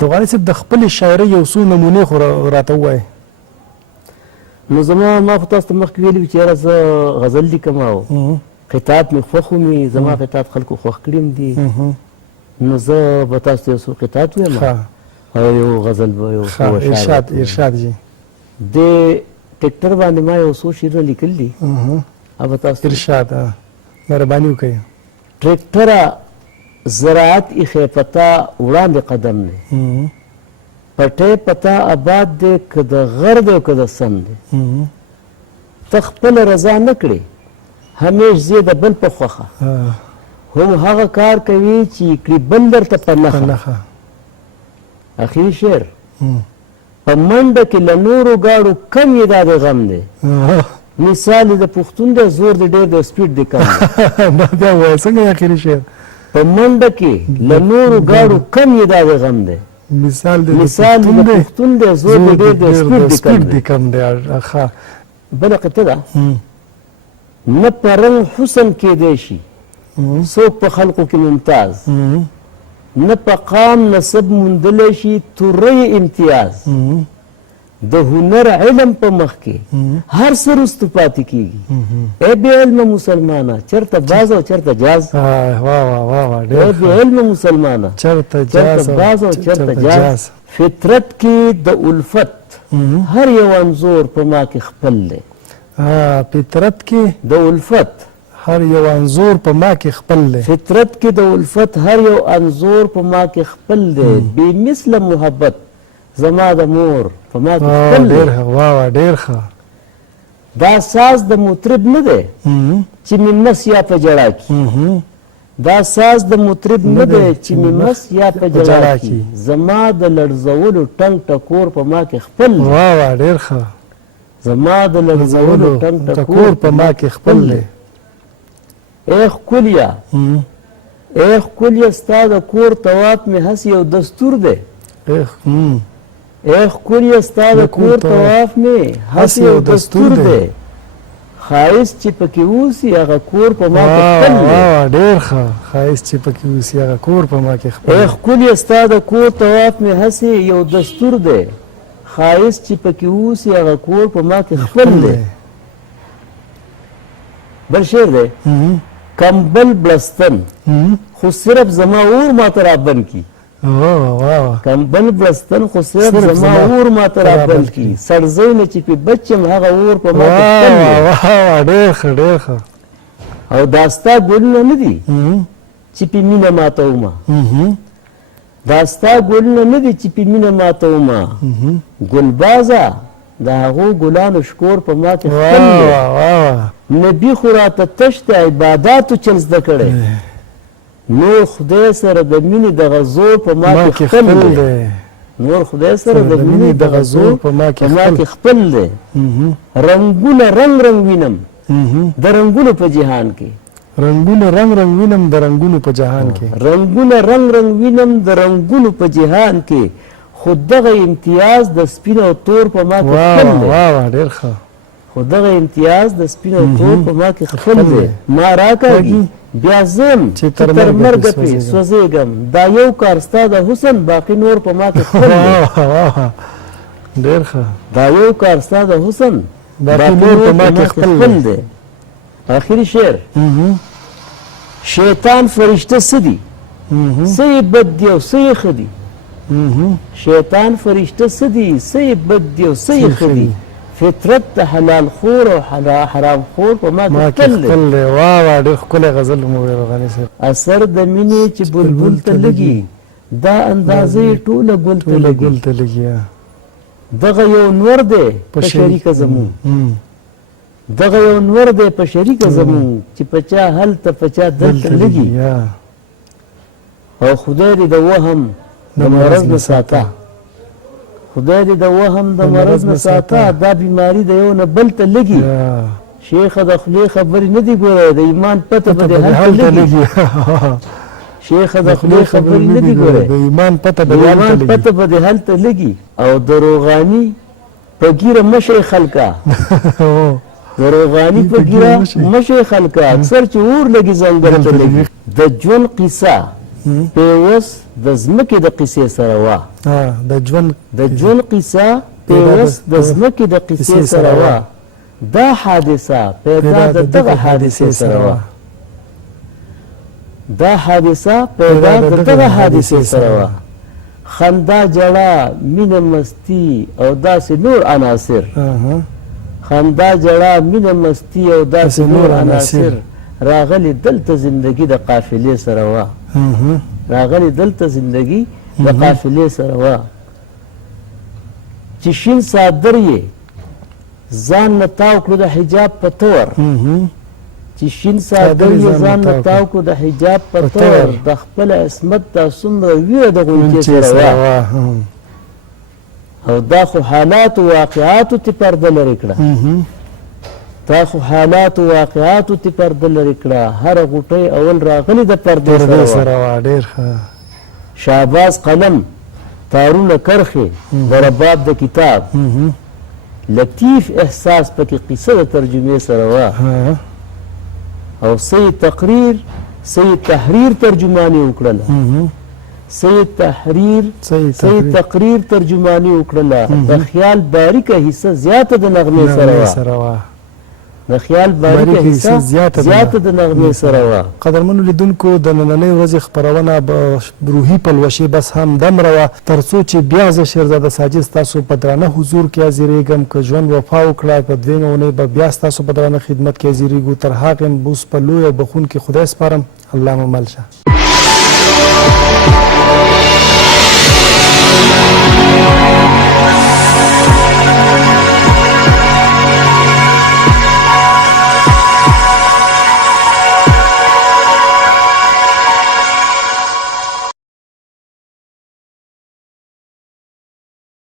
روغاني صاحب د خپلې شاعرۍ یو څو نمونې خو راته ووایې. نو ما خو تاسو ته مخکې ویلي وي چې یاره زه غزل لیکم او خطاب مې خوښ ومي، زما خطاب خلکو خوښ کړي هم دي، نو زه به تاسو ته یو څو خطاب ویم او یو غزل به یو ارشاد جي د ټیکټر باندې ما یو څو شعرونه لیکل دي. अब تاسو ارشاد مهرباني وکړئ. ټریکټره زراعت ایښی پتا وړاندې قدم دی، پټی پتا آباد دی که د غر دی او که د سم دی، ته خپله رضا نه کړې همیش زی د بل په خوښه، هم هغه کار کوي چې کړي بل درته په نښه. اخري شعر په منډه کې له نورو ګاړو کم یې دا د غم دی، مثال د پښتون دی زور د ډېر د سپیډ دی کم بیا وایه څنګه اخري شعر؟ په منډه کې له نورو ګاړو کم یې دا د غم دی، مثال د پښتون دی زور د ډېر د سپیډ دی کم دی. بله قطعه ده نه په رنګ حسن کېدی شي څوک په خلقو کې ممتاز، نه په قام نسب موندلی شي توری امتیاز، د هنر علم په مخ کې هر څه رستو پاتې کېږي. ای بې علمه مسلمانه چېرته باز او چېرته جاز، ای بې علمه مسلمانه چېرته باز او چېرته جاز. فطرت کې د الفت هر یو انځور په ما کې خپل دی، فطرت کې د الفت هر یو انځور په ما کې خپل دی، فطرت کې د الفت هر یو انځور په ما کې خپل دی، بې مثله محبت زما د مور په ما کې خپل دی. ډېر ښه. دا ساز د مطرب نه دی چې مې مس یا په جړا کې، دا ساز د مطرب نه دی چې مې مس یا په جړا کې، زما د لړزولو ټنګ ټکور په ما کې خپل دی. ډېر ښه. زما د لړزولو ټنګ ټکور په ما کې خپل دی. ای ښکلیه ستا د کور طواف مې هسې یو دستور دی، ای ښکلیه ستا د کور طواف مې هسې یو دستور دی، ښایست چې پکې اوسي هغه کور په ما کې خپل دی. ډېر ښه. ښایست چې پکې اوسي هغه کور په ما کې خپل دی. ای ښکلیه ستا د کور طواف مې هسې یو دستور دی، ښایست چې پکې اوسي هغه کور په ما کې خپل دی. بل شعر دی کمبل بلستن خو صرف زما اور ما ته رابند کی، کمبل بلستن خو صرف زما اور ما ته رابند کی، سړزی نه چې پې بچم هغه اور په ما کې خپل دی. ډېر ښه. ډېر ښه. او دا ستا ګلونه نه دي چې پې مینه ماته ومه، دا ستا ګلونه نه دي چې پې مینه ماته ومه، ګلبازه د هغو ګلانو شکور په ما کې خپل دی. نبي خو راته تش د عباداتو چل زده کړی، نور خدای سره د مینې دغه زور په ما کې خپل دی، نور خدای سره د مینې دغه زور په ما کې خپل دی. رنګونه رنګ وینم د رنګونو په جهان کې، رنګونه رنګ وینم د رنګونو په جهان کې، رنګونه رنګ وینم د رنګونو په جهان کې، خو دغه امتیاز د سپین او تور په ما کې خپل دی. ډېر ښه. خو دغه امتیاز د سپین او تور په ما کې خپل دی. ما راکاږي بیا زم چې تر مرګه پې سوځېږم، دا یو کار ستا د حسن باقي نور په ما کې خپل دی. ډېر ښه. دا یو کار ستا د حسن باقي نور په ما کې خپل دی. آخري شعر شیطان فرشته څه دي، څه یې بد دي او څه یې ښه دي، شیطان فرشته څه دي، څه یې بد دي او څه یې ښه دي، فطرت د حلال خور او حرام خور په ما کې خپل دی. ډېر ښکلی غزل مو ویل غني صاحب. اثر د مینې چې بلبل ته لګي، دا اندازه یې ټوله ګل ته لګي، دغه یو نور دی په شریکه زمون، دغه یو نور دی په شریکه زمون، چې په چا هلته په چا دلته لګي، او خدای دې د وهم د مرض نه ساته، خدای دې د وهم د مرض نه ساته، دا بیماري د یو نه بل ته لګي. شیخه د خولې خبرې نه دي ګوره، د ایمان پته به دې هلته لګي، شیخه د خولې خبرې نه دي ګوره، د ایمان پته به دې هلته لګي. او د روغاني په ګیره مشی خلکه، د روغاني په ګیره مشی خلکه، اکثر چې اور لګي ځنګل ته لګي. د ژوند قصه پیوست د ځمکې د قصې سره وه د ژوند قصه پیوست د ځمکې د قصې سره وه دا حادثه پیدا د دغه حادثې سره وه دا حادثه پیدا د دغه حادثې سره وه خندا جړه مینه مستی او داسې نور عناصر خندا جړه مینه مستی او داسې نور عناصر راغلی دلته زندگی د قافلې سره وه راغلی دلته زندگی د قافلې سره وه چې شین صادر یې ځان نه تاو کړو د حجاب په تور چې شین صادر یې ځان نه تاو کړو د حجاب په تور د خپل عصمت دا څومره ویره د غونچې سره وه او دا خو حالاتو واقعاتو تی پرده لرې کړه دا خو حالاتو واقعاتو تی پرده لرې کړه هره غوټۍ اول راغلې د پردې سره وه ډېر ښه شهباز قلم تارونه کرښې د رباب د کتاب لطیف احساس پکې قصه د ترجمې سره وه او سید تحریر ترجماني وکړله سید تقریر ترجماني وکړله د خیال باریکه حصه زیاته د نغمې سره وه د خیال باریکه حصه زیاته د نغمې سره وه قدرمنو لیدونکو د نننۍ ورځې خپرونه به روحي پلوشې بس همدمره وه تر څو چې بیا زه شیرزاده ساجد ستاسو په درانه حضور کې حاضرېږم که ژوند وفا وکړه په دویمه اونۍ به بیا ستاسو په درانه خدمت کې حاضرېږو تر هغې اوس په لوی او بخونکي خدای سپارم الله مو مل شه